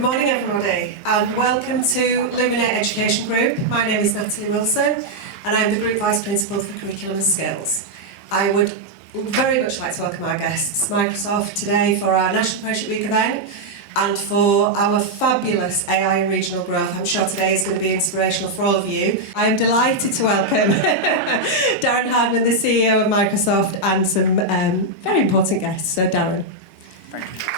Good morning everybody and welcome to Luminate Education Group. My name is Natalie Wilson and I'm the Group Vice Principal for Curriculum and Skills. I would very much like to welcome our guests, Microsoft, today for our National Apprenticeship Week event and for our fabulous AI and regional growth. I'm sure today is going to be inspirational for all of you. I'm delighted to welcome Darren Hardman, the CEO of Microsoft, and some very important guests. So Darren. Thank you.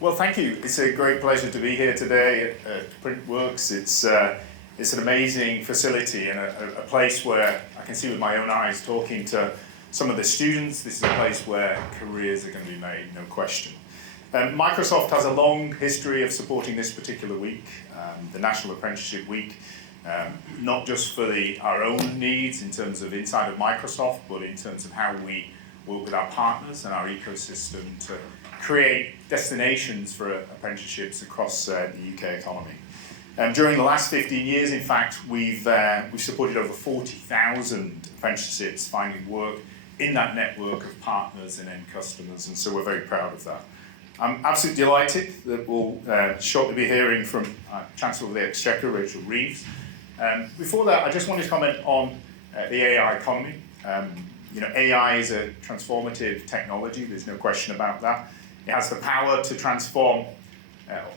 Well, thank you. It's a great pleasure to be here today at Printworks. It's an amazing facility and a place where I can see with my own eyes talking to some of the students. This is a place where careers are going to be made, no question. Microsoft has a long history of supporting this particular week, the National Apprenticeship Week, not just for our own needs in terms of inside of Microsoft, but in terms of how we work with our partners and our ecosystem to create destinations for apprenticeships across the UK economy. During the last 15 years, in fact, we've supported over 40,000 apprenticeships finding work in that network of partners and end customers, and so we're very proud of that. I'm absolutely delighted that we'll shortly be hearing from Chancellor of the Exchequer, Reeves. Before that, I just wanted to comment on the AI economy. AI is a transformative technology, there's no question about that. It has the power to transform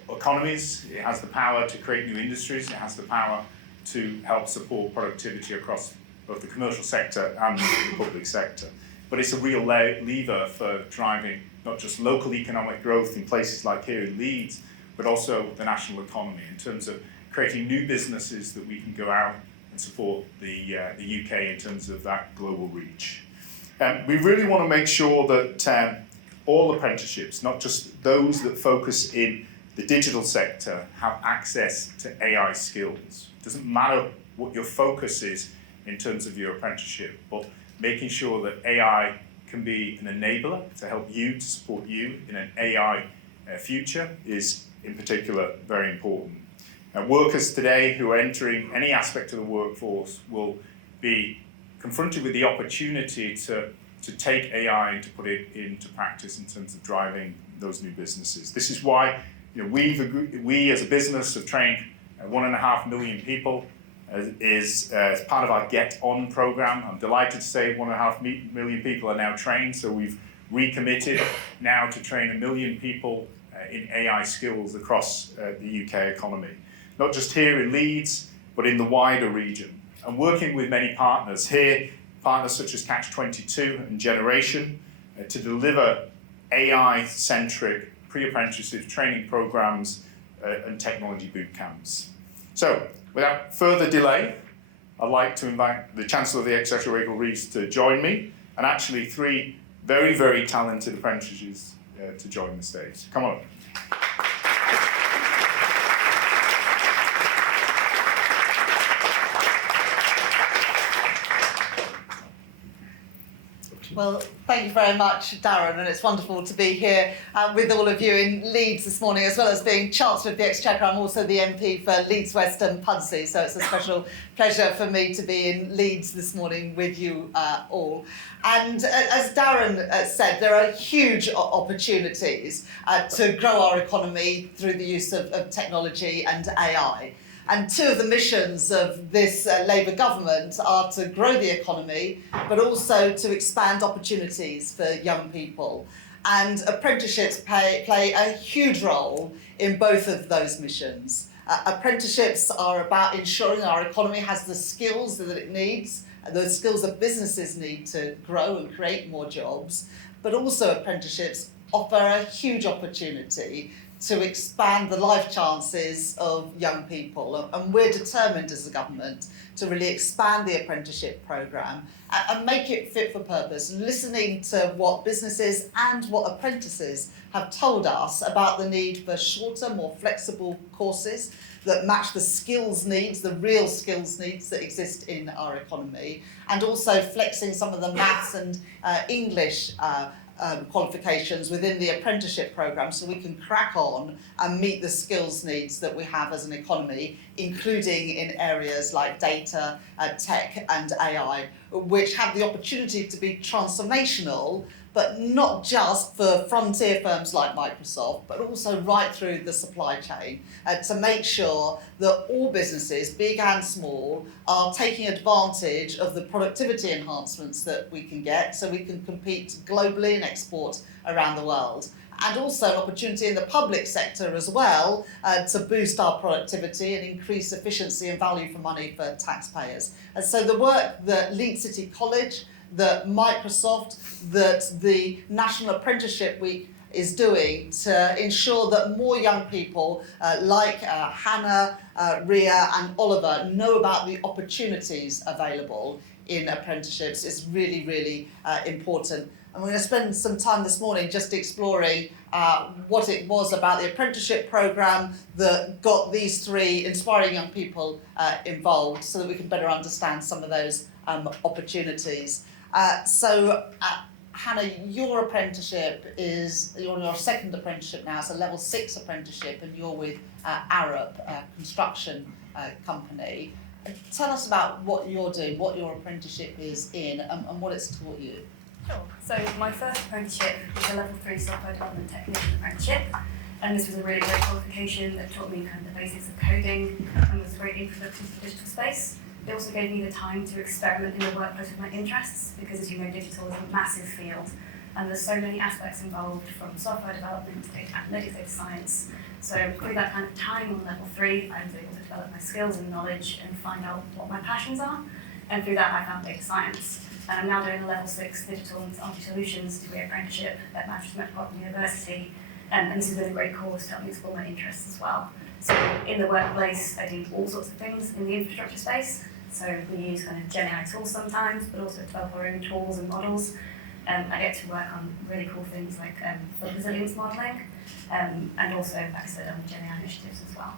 economies, it has the power to create new industries, it has the power to help support productivity across both the commercial sector and the public sector. But it's a real lever for driving not just local economic growth in places like here in Leeds, but also the national economy in terms of creating new businesses that we can go out and support the UK in terms of that global reach. We really want to make sure that all apprenticeships, not just those that focus in the digital sector, have access to AI skills. It doesn't matter what your focus is in terms of your apprenticeship, but making sure that AI can be an enabler to help you, to support you in an AI future is in particular very important. Workers today who are entering any aspect of the workforce will be confronted with the opportunity to take AI and to put it into practice in terms of driving those new businesses. This is why we as a business have trained 1.5 million people as part of our Get On program. I'm delighted to say 1.5 million people are now trained, so we've recommitted now to train 1 million people in AI skills across the UK economy. Not just here in Leeds, but in the wider region. And working with many partners here, partners such as Catch-22 and Generation, to deliver AI-centric pre-apprenticeship training programs and technology boot camps. So, without further delay, I'd like to invite the Chancellor of the Exchequer, Reeves, to join me, and actually 3 very, very talented apprentices to join the stage. Come on. Well, thank you very much, Darren, and it's wonderful to be here with all of you in Leeds this morning, as well as being Chancellor of the Exchequer. I'm also the MP for Leeds West and Pudsey, so it's a special pleasure for me to be in Leeds this morning with you all. And as Darren said, there are huge opportunities to grow our economy through the use of technology and AI. And 2 of the missions of this Labour government are to grow the economy, but also to expand opportunities for young people. And apprenticeships play a huge role in both of those missions. Apprenticeships are about ensuring our economy has the skills that it needs, the skills that businesses need to grow and create more jobs, but also apprenticeships offer a huge opportunity to expand the life chances of young people. And we're determined as a government to really expand the apprenticeship programme and make it fit for purpose, listening to what businesses and what apprentices have told us about the need for shorter, more flexible courses that match the skills needs, the real skills needs that exist in our economy, and also flexing some of the maths and English qualifications within the apprenticeship programme so we can crack on and meet the skills needs that we have as an economy, including in areas like data, tech and AI, which have the opportunity to be transformational, but not just for frontier firms like Microsoft, but also right through the supply chain, to make sure that all businesses, big and small, are taking advantage of the productivity enhancements that we can get so we can compete globally and export around the world. And also an opportunity in the public sector as well to boost our productivity and increase efficiency and value for money for taxpayers. And so the work that Leeds City College, that Microsoft, that the National Apprenticeship Week is doing to ensure that more young people like Hannah, Ria and Oliver know about the opportunities available in apprenticeships is really, really important. And we're going to spend some time this morning just exploring what it was about the apprenticeship programme that got these three inspiring young people involved so that we can better understand some of those opportunities. Hannah, your apprenticeship you're on your second apprenticeship now, it's a level 6 apprenticeship, and you're with Arup, a construction company. Tell us about what you're doing, what your apprenticeship is in, and what it's taught you. Sure. So my first apprenticeship was a level 3 software development technician apprenticeship, and this was a really great qualification that taught me kind of the basics of coding and was a great introduction to the digital space. It also gave me the time to experiment in the workplace with my interests, because as you know, digital is a massive field and there's so many aspects involved, from software development to data analytics, data science. So through that kind of time on level 3, I was able to develop my skills and knowledge and find out what my passions are, and through that I found data science. And I'm now doing a level 6 digital and technology solutions degree apprenticeship at Manchester Metropolitan University, and this has been a great course to help me explore my interests as well. So in the workplace, I do all sorts of things in the infrastructure space. So we use kind of Gen AI tools sometimes, but also develop our own tools and models. I get to work on really cool things like flood resilience modelling, and also, like I said, on Gen AI initiatives as well.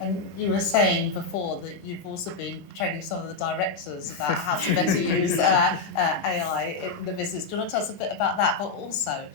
And you were saying before that you've also been training some of the directors about how to better use AI in the business. Do you want to tell us a bit about that? But also,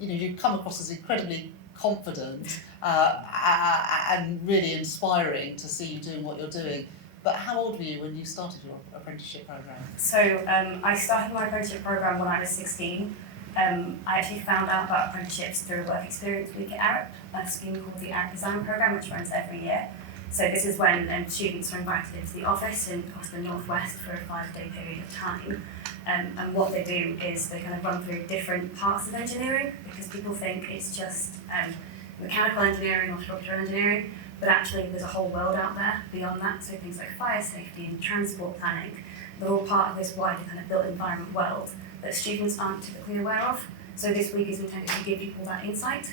you've come across as incredibly confident and really inspiring to see you doing what you're doing. But how old were you when you started your apprenticeship programme? So I started my apprenticeship programme when I was 16. I actually found out about apprenticeships through a work experience week at Arup, a scheme called the Arup Design Programme, which runs every year. So this is when students are invited into the office across the northwest for a 5-day period of time. And what they do is they kind of run through different parts of engineering, because people think it's just mechanical engineering or structural engineering, but actually there's a whole world out there beyond that. So things like fire safety and transport planning, they're all part of this wider kind of built environment world that students aren't typically aware of. So this week is intended to give people that insight.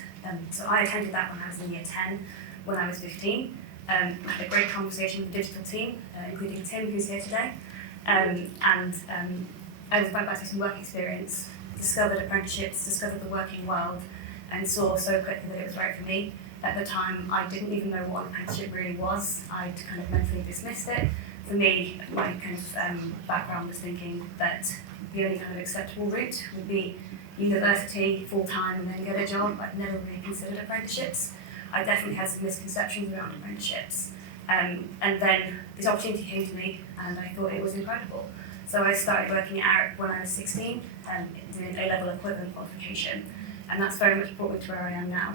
So I attended that when I was in year 10, when I was 15. I had a great conversation with the digital team, including Tim, who's here today. I was went back to some work experience, discovered apprenticeships, discovered the working world, and saw so quickly that it was right for me. At the time, I didn't even know what an apprenticeship really was. I'd kind of mentally dismissed it. For me, my kind of background was thinking that the only kind of acceptable route would be university full-time and then get a job. I'd never really considered apprenticeships. I definitely had some misconceptions around apprenticeships. And then this opportunity came to me and I thought it was incredible. So I started working at Arup when I was 16, doing A-level equivalent qualification. And that's very much brought me to where I am now.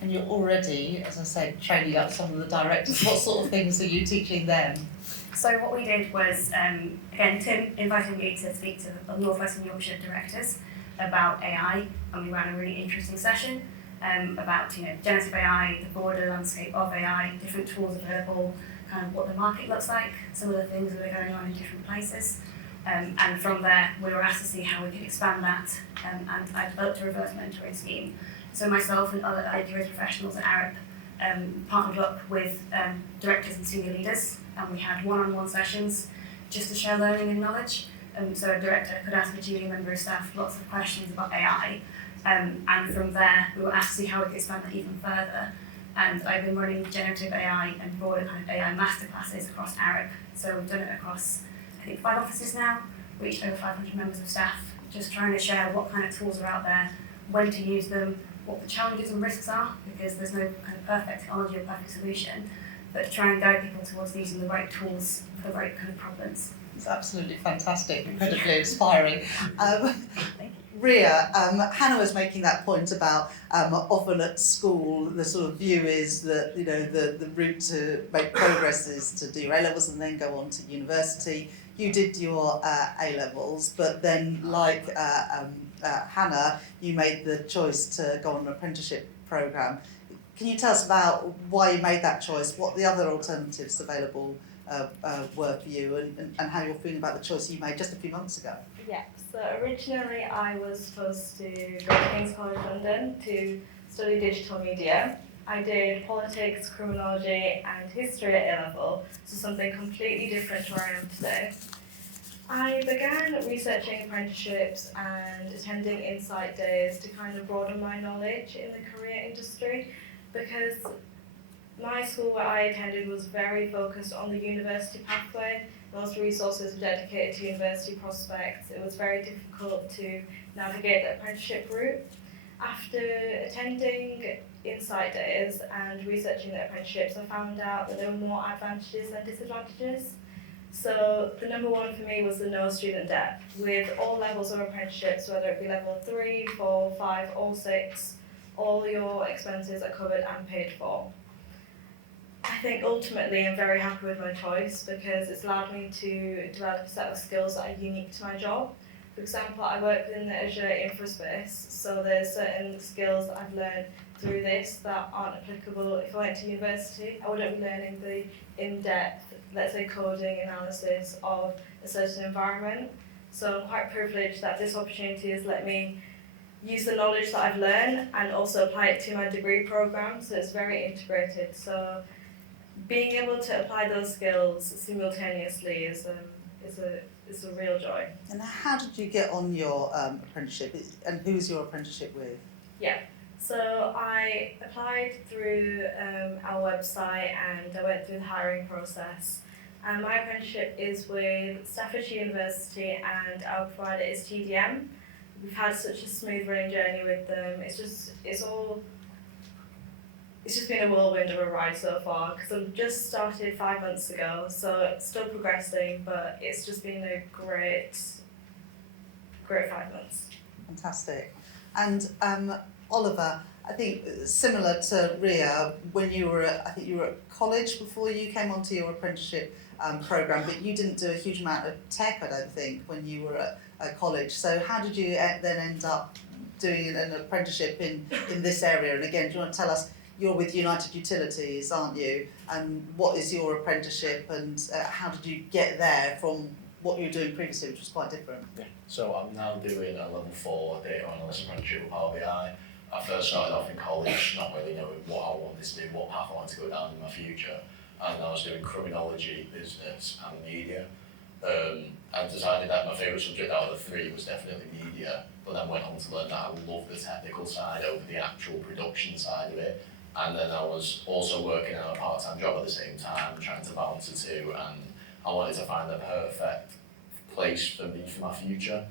And you're already, as I said, training up some of the directors. What sort of things are you teaching them? So what we did was, again, Tim invited me to speak to the North West and Yorkshire directors about AI, and we ran a really interesting session about generative AI, the broader landscape of AI, different tools available, kind of what the market looks like, some of the things that are going on in different places. And from there, we were asked to see how we could expand that, and I developed a reverse mentoring scheme. So myself and other careers professionals at Arup partnered up with directors and senior leaders, and we had one-on-one sessions just to share learning and knowledge. So a director could ask a junior member of staff lots of questions about AI, and from there we were asked to see how we could expand that even further. And I've been running generative AI and broader kind of AI masterclasses across Arup. So we've done it across, I think, 5 offices now, reached over 500 members of staff, just trying to share what kind of tools are out there, when to use them, what the challenges and risks are, because there's no kind of perfect technology or perfect solution, but to try and guide people towards using the right tools for the right kind of problems. It's absolutely fantastic, incredibly inspiring. Thank you. Ria, Hannah was making that point about often at school the sort of view is that the route to make progress is to do your A-levels and then go on to university. You did your A-levels, but then like Hannah, you made the choice to go on an apprenticeship programme. Can you tell us about why you made that choice, what the other alternatives available were for you, and how you're feeling about the choice you made just a few months ago? Yeah, so originally I was supposed to go to King's College London to study digital media. I did politics, criminology and history at A-level, so something completely different to where I am today. I began researching apprenticeships and attending insight days to kind of broaden my knowledge in the career industry, because my school where I attended was very focused on the university pathway. Most resources were dedicated to university prospects. It was very difficult to navigate the apprenticeship route. After attending insight days and researching the apprenticeships, I found out that there were more advantages than disadvantages. So the number one for me was the no student debt. With all levels of apprenticeships, whether it be level 3, 4, 5 or 6, all your expenses are covered and paid for. I think ultimately I'm very happy with my choice because it's allowed me to develop a set of skills that are unique to my job. For example, I work within the Azure infra space, so there's certain skills that I've learned through this that aren't applicable if I went to university. I wouldn't be learning the in-depth, let's say, coding analysis of a certain environment. So I'm quite privileged that this opportunity has let me use the knowledge that I've learned and also apply it to my degree programme, so it's very integrated. So being able to apply those skills simultaneously is a real joy. And how did you get on your apprenticeship, and who's your apprenticeship with? Yeah, so I applied through our website and I went through the hiring process. And my apprenticeship is with Staffordshire University and our provider is TDM. We've had such a smooth running journey with them. It's just been a whirlwind of a ride so far because I've just started 5 months ago, so it's still progressing, but it's just been a great 5 months. Fantastic. And Oliver, I think similar to Ria, when you were at college before you came onto your apprenticeship programme, but you didn't do a huge amount of tech, I don't think, when you were at college. So how did you then end up doing an apprenticeship in this area? And again, do you want to tell us, you're with United Utilities, aren't you? And what is your apprenticeship, and how did you get there from what you were doing previously, which was quite different? Yeah. So I'm now doing a level 4 data analyst apprenticeship with Power BI. I first started off in college not really knowing what I wanted to do, what path I wanted to go down in my future. And I was doing criminology, business and media. I decided that my favourite subject out of the 3 was definitely media, but then went on to learn that I love the technical side over the actual production side of it. And then I was also working on a part-time job at the same time, trying to balance the two, and I wanted to find the perfect place for me for my future.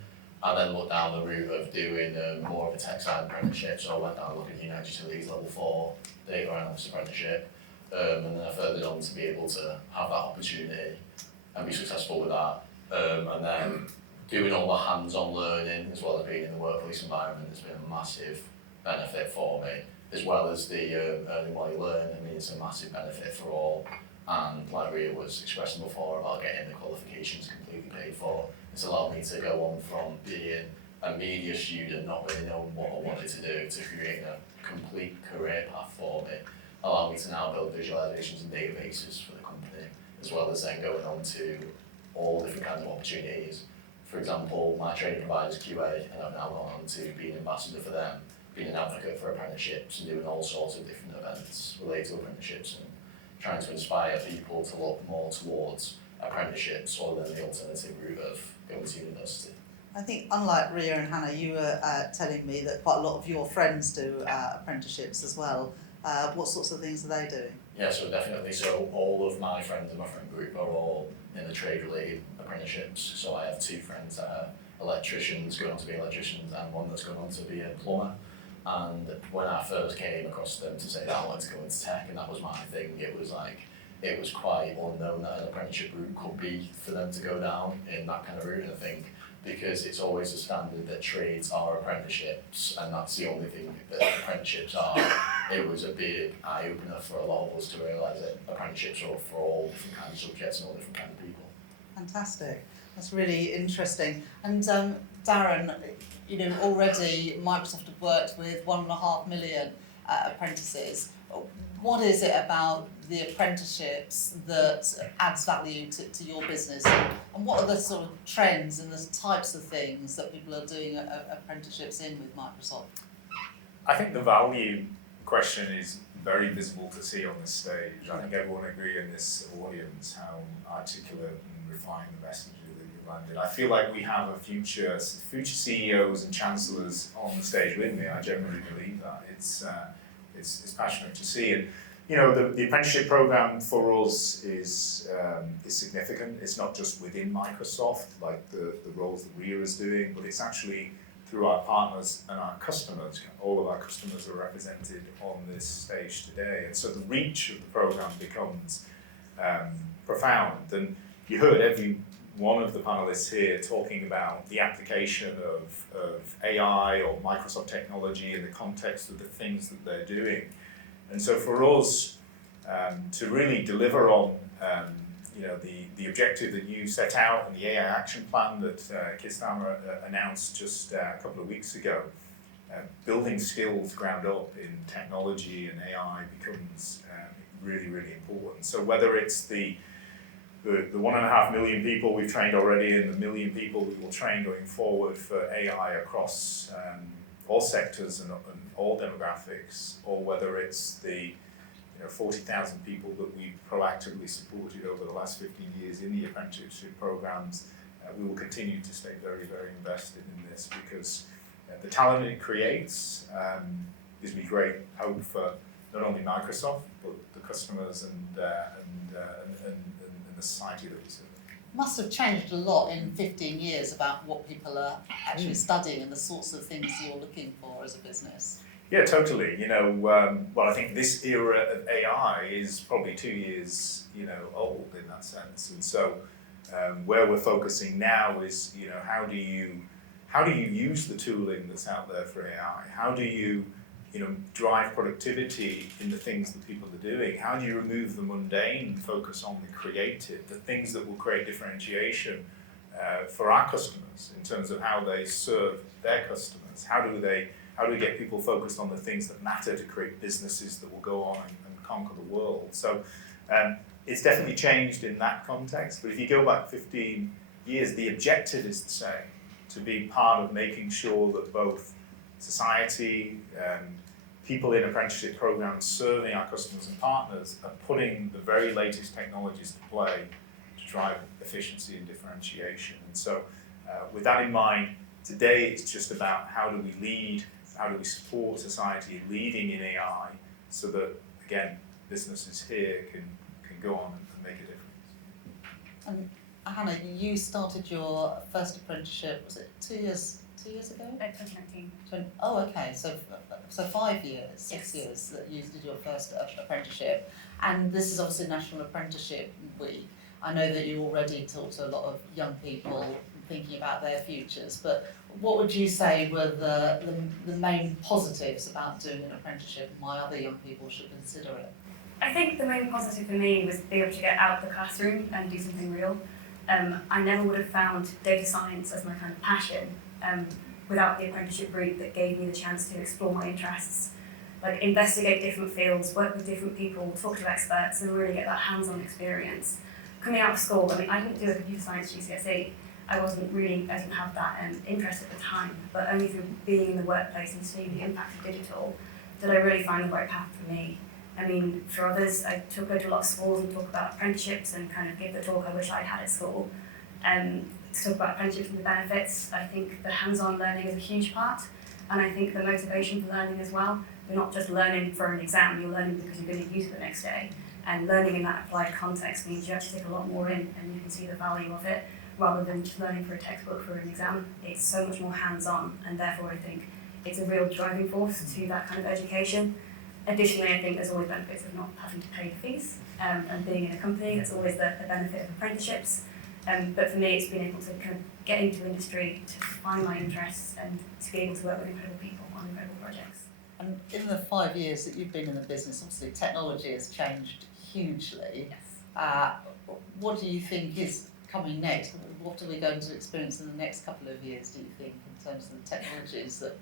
I then looked down the route of doing more of a tech side apprenticeship, so I went down looking at United Utilities level 4 data analyst apprenticeship, and then I furthered on to be able to have that opportunity and be successful with that. And then doing all the hands-on learning as well as being in the workplace environment has been a massive benefit for me, as well as the earning while you learn. I mean, it's a massive benefit for all. And like Ria was expressing before about getting the qualifications completely paid for, it's allowed me to go on from being a media student, not really knowing what I wanted to do, to creating a complete career path for me, allowing me to now build visualizations and databases for the company, as well as then going on to all different kinds of opportunities. For example, my training provider is QA, and I've now gone on to being an ambassador for them, being an advocate for apprenticeships and doing all sorts of different events related to apprenticeships and trying to inspire people to look more towards apprenticeships rather than the alternative route of going to university. I think unlike Ria and Hannah, you were telling me that quite a lot of your friends do apprenticeships as well. What sorts of things are they doing? Yeah, so definitely. So all of my friends in my friend group are all in the trade-related apprenticeships. So I have 2 friends that are electricians, going on to be electricians, and one that's going on to be a plumber. And when I first came across them to say that I wanted to go into tech, and that was my thing, it was like, it was quite unknown that an apprenticeship route could be for them to go down in that kind of route. And I think because it's always a standard that trades are apprenticeships, and that's the only thing that apprenticeships are, it was a big eye-opener for a lot of us to realise that apprenticeships are for all different kinds of subjects and all different kinds of people. Fantastic. That's really interesting. And Darren, you know, already Microsoft have worked with 1.5 million apprentices. What is it about the apprenticeships that adds value to your business? And what are the sort of trends and the types of things that people are doing apprenticeships in with Microsoft? I think the value question is very visible to see on this stage. I think everyone agree in this audience how articulate and refined the message that you've landed. I feel like we have a future CEOs and chancellors on the stage with me. I genuinely believe that. It's passionate to see. And you know, the apprenticeship program for us is significant. It's not just within Microsoft, like the roles that Reeves is doing, but it's actually through our partners and our customers. All of our customers are represented on this stage today. And so the reach of the program becomes profound. And you heard every one of the panelists here talking about the application of AI or Microsoft technology in the context of the things that they're doing. And so for us to really deliver on you know, the objective that you set out and the AI action plan that Kistama announced just a couple of weeks ago, building skills ground up in technology and AI becomes really, really important. So whether it's the 1.5 million people we've trained already and the 1 million people we will train going forward for AI across all sectors and all demographics, or whether it's the 40,000 people that we've proactively supported over the last 15 years in the apprenticeship programs, we will continue to stay very, very invested in this because the talent it creates gives me great hope for not only Microsoft but the customers and the society that we serve. Must have changed a lot in 15 years about what people are actually studying and the sorts of things you're looking for as a business. Yeah, totally. You know, well, I think this era of AI is probably 2 years, old in that sense. And so, where we're focusing now is, how do you use the tooling that's out there for AI? How do you, drive productivity in the things that people are doing? How do you remove the mundane, focus on the creative, the things that will create differentiation for our customers in terms of how they serve their customers? How do we get people focused on the things that matter to create businesses that will go on and conquer the world? So it's definitely changed in that context, but if you go back 15 years, the objective is the same, to be part of making sure that both society, people in apprenticeship programs serving our customers and partners are putting the very latest technologies to play to drive efficiency and differentiation. And so with that in mind, today it's just about how do we lead, how do we support society leading in AI so that, again, businesses here can go on and make a difference. And Hannah, you started your first apprenticeship, was it 2 years ago? 2019. Oh, okay. So 5 years, 6 Yes. years that you did your first apprenticeship, and this is obviously National Apprenticeship Week. I know that you already talk to a lot of young people thinking about their futures, but what would you say were the main positives about doing an apprenticeship and why other young people should consider it? I think the main positive for me was being able to get out of the classroom and do something real. I never would have found data science as my kind of passion without the apprenticeship route that gave me the chance to explore my interests, like investigate different fields, work with different people, talk to experts, and really get that hands-on experience. Coming out of school, I didn't do a computer science GCSE. I didn't have that interest at the time, but only through being in the workplace and seeing the impact of digital did I really find the right path for me. I mean, for others, I go to a lot of schools and talk about apprenticeships and kind of give the talk I wish I'd had at school. To talk about apprenticeships and the benefits, I think the hands-on learning is a huge part, and I think the motivation for learning as well. You're not just learning for an exam, you're learning because you're going to use it the next day. And learning in that applied context means you actually take a lot more in and you can see the value of it, rather than just learning for a textbook for an exam. It's so much more hands-on, and therefore I think it's a real driving force to that kind of education. Additionally, I think there's always benefits of not having to pay the fees, and being in a company, that's always the benefit of apprenticeships. But for me, it's been able to kind of get into industry, to find my interests, and to be able to work with incredible people on incredible projects. And in the 5 years that you've been in the business, obviously technology has changed hugely. Yes. What do you think is coming next? What are we going to experience in the next couple of years, do you think, in terms of the technologies that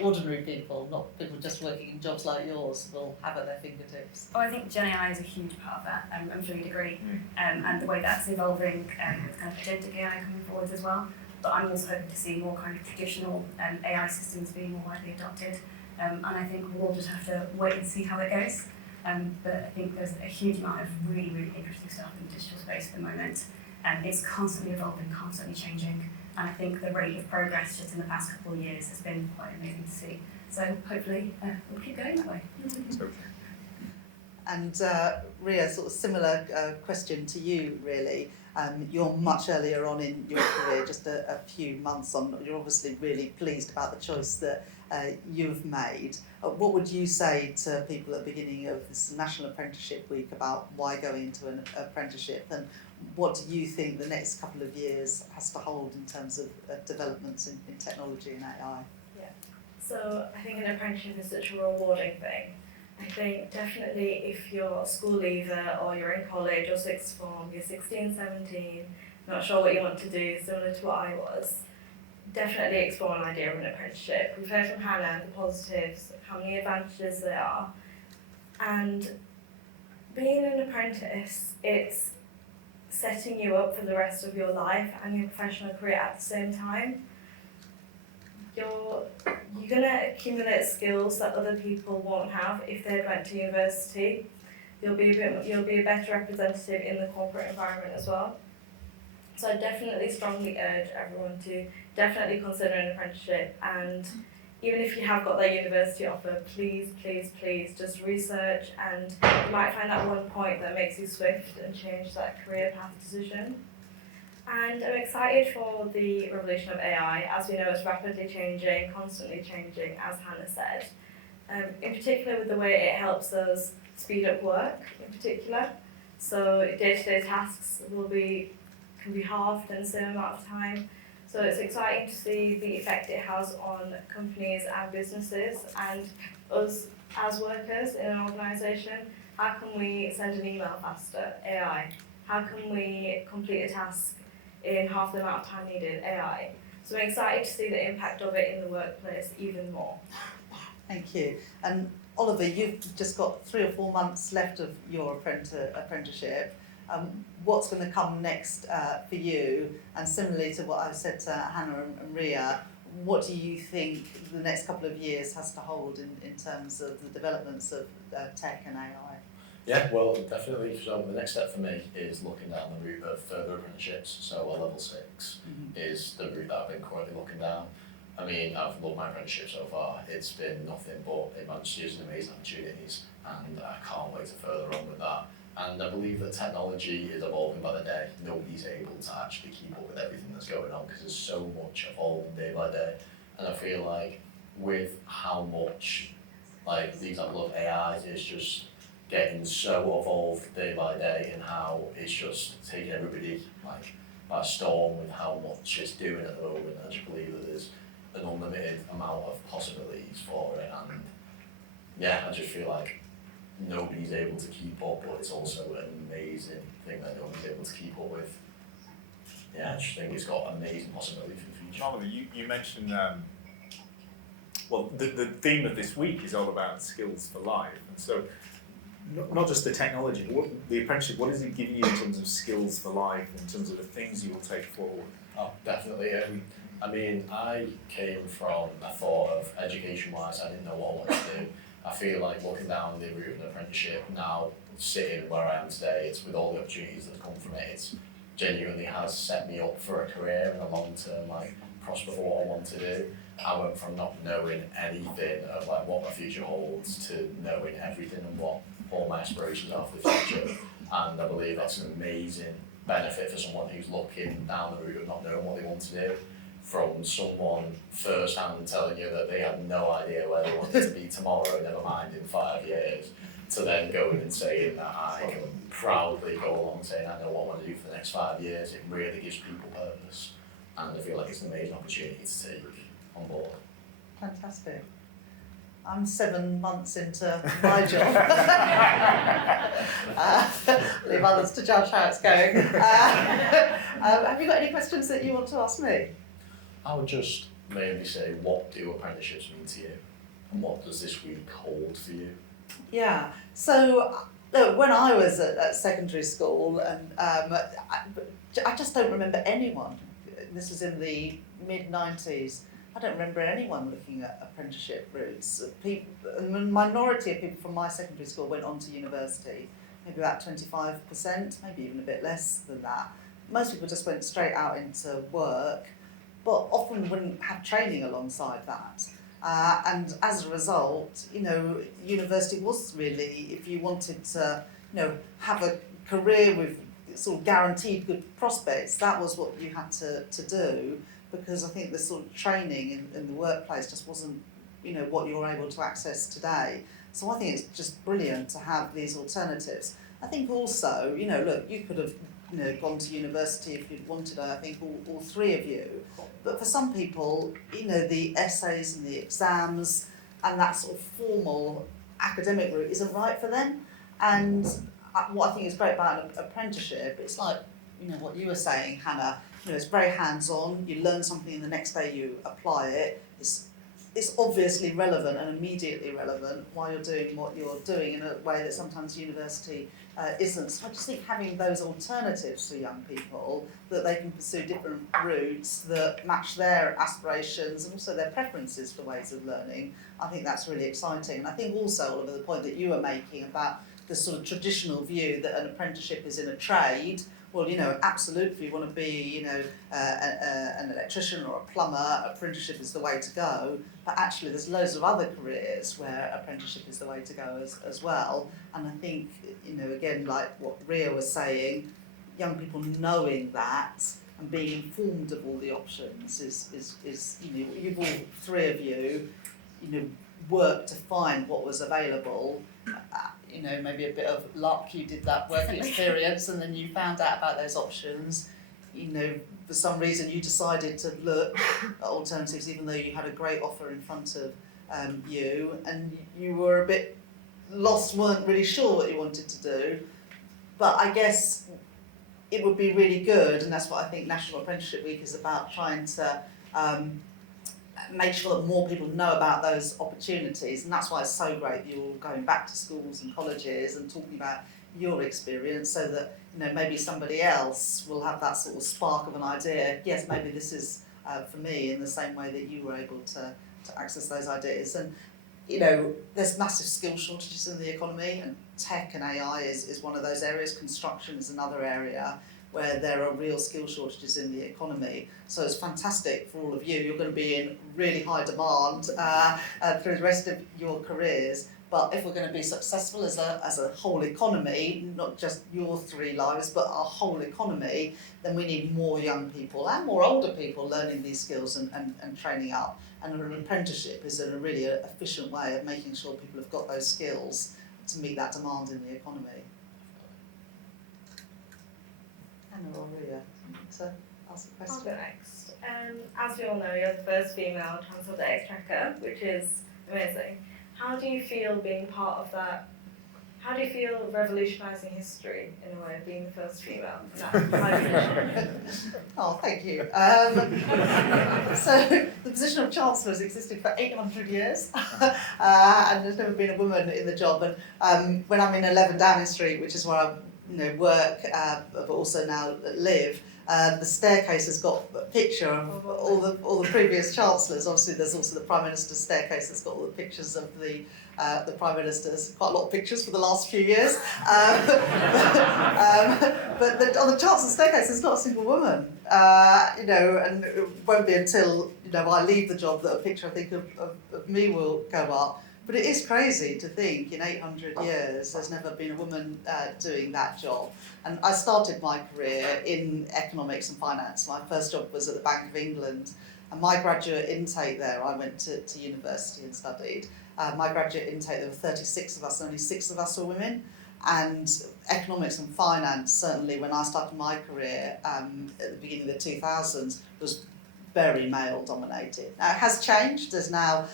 ordinary people, not people just working in jobs like yours, will have at their fingertips? Oh, I think Gen AI is a huge part of that. I'm sure you'd agree. And the way that's evolving, with kind of agentic AI coming forwards as well. But I'm also hoping to see more kind of traditional AI systems being more widely adopted. And I think we'll just have to wait and see how it goes. But I think there's a huge amount of really, really interesting stuff in the digital space at the moment. It's constantly evolving, constantly changing. And I think the rate of progress just in the past couple of years has been quite amazing to see. So hopefully we'll keep going that way. And Ria, sort of similar question to you, really. You're much earlier on in your career, just a few months on. You're obviously really pleased about the choice that you've made. What would you say to people at the beginning of this National Apprenticeship Week about why go into an apprenticeship, and what do you think the next couple of years has to hold in terms of developments in technology and AI? Yeah. So I think an apprenticeship is such a rewarding thing. I think definitely if you're a school leaver or you're in college or sixth form, you're 16, 17, not sure what you want to do, similar to what I was, definitely explore an idea of an apprenticeship. We've heard from Hannah the positives, how many advantages there are. And being an apprentice, it's setting you up for the rest of your life and your professional career at the same time. You're going to accumulate skills that other people won't have if they went to university. You'll be a better representative in the corporate environment as well. So I definitely strongly urge everyone to definitely consider an apprenticeship, and even if you have got that university offer, please just research, and you might find that one point that makes you swift and change that career path decision. And I'm excited for the revolution of AI. As we know, it's rapidly changing, constantly changing, as Hannah said. In particular with the way it helps us speed up work in particular. So day-to-day tasks can be halved in the same amount of time. So it's exciting to see the effect it has on companies and businesses and us as workers in an organisation. How can we send an email faster? AI. How can we complete a task in half the amount of time needed? AI. So I'm excited to see the impact of it in the workplace even more. Thank you. And Oliver, you've just got 3 or 4 months left of your apprenticeship. What's going to come next for you? And similarly to what I said to Hannah and Ria, what do you think the next couple of years has to hold in terms of the developments of tech and AI? Yeah, well, definitely. So the next step for me is looking down the route of further apprenticeships. So a level 6 is the route that I've been currently looking down. I mean, I've loved my apprenticeship so far. It's been nothing but advantages and amazing opportunities, and I can't wait to further on with that. And I believe that technology is evolving by the day. Nobody's able to actually keep up with everything that's going on because there's so much evolving day by day. And I feel like with how much, like the example of AI is just getting so evolved day by day, and how it's just taking everybody like by storm with how much it's doing at the moment. I just believe that there's an unlimited amount of possibilities for it, and yeah, I just feel like nobody's able to keep up, but it's also an amazing thing that nobody's able to keep up with. Yeah, I just think it's got amazing possibilities for the future. Oliver, you mentioned, well, the theme of this week is all about skills for life, and so not just the technology, but the apprenticeship, what is it giving you in terms of skills for life, in terms of the things you will take forward? Oh, definitely. I mean, I came from a thought of education-wise, I didn't know what I wanted to do. I feel like looking down the route of an apprenticeship now, sitting where I am today, it's with all the opportunities that come from it, it's genuinely has set me up for a career and a long-term, like, prosper for what I want to do. I went from not knowing anything of like what my future holds to knowing everything and what all my aspirations are for the future. And I believe that's an amazing benefit for someone who's looking down the route of not knowing what they want to do. from someone first hand telling you that they had no idea where they wanted to be tomorrow, never mind in 5 years, to then going and saying that I can proudly go along saying I know what I want to do for the next 5 years. It really gives people purpose, and I feel like it's an amazing opportunity to take on board. Fantastic. I'm 7 months into my job. Leave others to judge how it's going. Have you got any questions that you want to ask me? I would just maybe say, what do apprenticeships mean to you, and what does this week hold for you? Yeah, so look, when I was at secondary school, and I just don't remember anyone, this was in the mid-90s, I don't remember anyone looking at apprenticeship routes. A minority of people from my secondary school went on to university, maybe about 25%, maybe even a bit less than that. Most people just went straight out into work, but often wouldn't have training alongside that. And as a result, university was really, if you wanted to, have a career with sort of guaranteed good prospects, that was what you had to do, because I think the sort of training in the workplace just wasn't, what you're able to access today. So I think it's just brilliant to have these alternatives. I think also, look, you could have, gone to university if you'd wanted, I think all three of you. But for some people, the essays and the exams and that sort of formal academic route isn't right for them. And what I think is great about an apprenticeship, it's like, what you were saying, Hannah, it's very hands-on, you learn something and the next day you apply it. It's obviously relevant and immediately relevant while you're doing what you're doing in a way that sometimes university isn't. So I just think having those alternatives for young people, that they can pursue different routes that match their aspirations and also their preferences for ways of learning, I think that's really exciting. And I think also, Oliver, the point that you were making about the sort of traditional view that an apprenticeship is in a trade, well, absolutely, if you want to be, an electrician or a plumber, apprenticeship is the way to go. But actually, there's loads of other careers where apprenticeship is the way to go as well. And I think, again, like what Ria was saying, young people knowing that and being informed of all the options is you've all three of you, worked to find what was available. Maybe a bit of luck, you did that work experience and then you found out about those options. For some reason you decided to look at alternatives even though you had a great offer in front of you, and you were a bit lost, weren't really sure what you wanted to do. But I guess it would be really good, and that's what I think National Apprenticeship Week is about, trying to make sure that more people know about those opportunities, and that's why it's so great you're going back to schools and colleges and talking about your experience, so that maybe somebody else will have that sort of spark of an idea. Yes, maybe this is for me, in the same way that you were able to access those ideas. And there's massive skill shortages in the economy, and tech and AI is one of those areas. Construction is another area where there are real skill shortages in the economy. So it's fantastic for all of you. You're going to be in really high demand through the rest of your careers. But if we're going to be successful as a whole economy, not just your three lives, but our whole economy, then we need more young people and more older people learning these skills and training up. And an apprenticeship is a really efficient way of making sure people have got those skills to meet that demand in the economy. Anna or Ria, to ask a question? I'll go next. As we all know, you're the first female Chancellor of the Exchequer, which is amazing. How do you feel being part of that? How do you feel revolutionising history, in a way, being the first female in that high position? Oh, thank you. So the position of Chancellor has existed for 800 years, and there's never been a woman in the job. And when I'm in 11 Downing Street, which is where I work, but also now live, the staircase has got a picture of all the previous chancellors. Obviously, there's also the Prime Minister's staircase that's got all the pictures of the Prime Ministers. Quite a lot of pictures for the last few years. But on the Chancellor's staircase, there's not a single woman. And it won't be until I leave the job that a picture, I think, of me will go up. But it is crazy to think in 800 years there's never been a woman doing that job. And I started my career in economics and finance. My first job was at the Bank of England. And my graduate intake there, I went to university and studied. My graduate intake, there were 36 of us, and only 6 of us were women. And economics and finance, certainly when I started my career at the beginning of the 2000s, was very male dominated. Now it has changed. There's now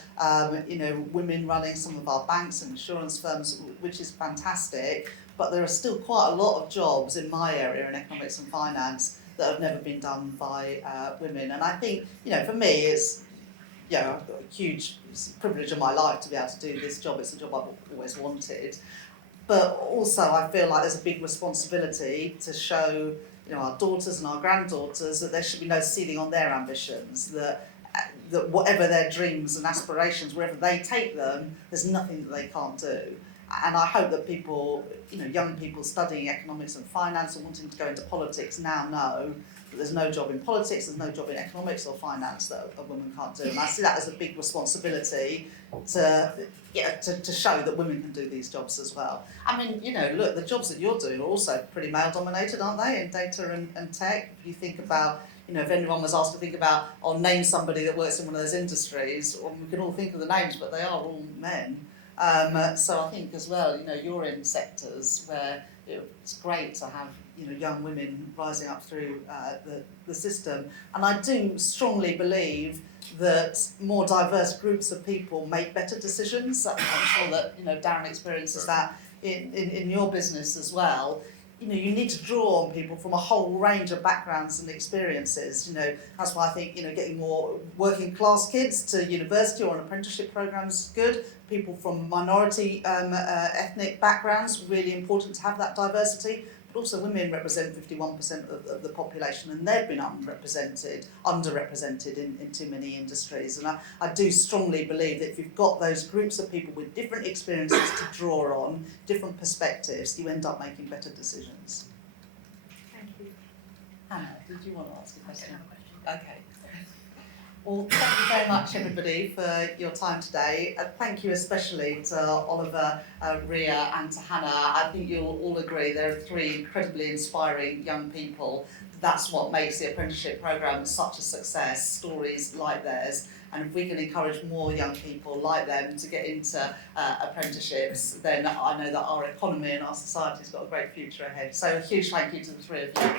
women running some of our banks and insurance firms, which is fantastic, but there are still quite a lot of jobs in my area in economics and finance that have never been done by women. And I think, for me, it's I've got a huge privilege in my life to be able to do this job. It's a job I've always wanted. But also I feel like there's a big responsibility to show our daughters and our granddaughters that there should be no ceiling on their ambitions, that whatever their dreams and aspirations, wherever they take them, there's nothing that they can't do. And I hope that people, young people studying economics and finance and wanting to go into politics now know that there's no job in politics, there's no job in economics or finance that a woman can't do. And I see that as a big responsibility to show that women can do these jobs as well. I mean, look, the jobs that you're doing are also pretty male dominated, aren't they, in data and tech? If you think about, if anyone was asked to think about or name somebody that works in one of those industries, well, we can all think of the names, but they are all men. So I think as well, you're in sectors where it's great to have young women rising up through the system, and I do strongly believe that more diverse groups of people make better decisions. I'm sure that Darren experiences that in your business as well. You need to draw on people from a whole range of backgrounds and experiences. That's why I think getting more working class kids to university or an apprenticeship program is good. People from minority ethnic backgrounds, really important to have that diversity. But also women represent 51% of the population, and they've been underrepresented in too many industries. And I do strongly believe that if you've got those groups of people with different experiences to draw on, different perspectives, you end up making better decisions. Thank you. Hannah, did you want to ask a question? Okay. Well, thank you very much, everybody, for your time today. Thank you especially to Oliver, Ria and to Hannah. I think you'll all agree there are 3 incredibly inspiring young people. That's what makes the apprenticeship programme such a success, stories like theirs. And if we can encourage more young people like them to get into apprenticeships, then I know that our economy and our society's got a great future ahead. So a huge thank you to the 3 of you.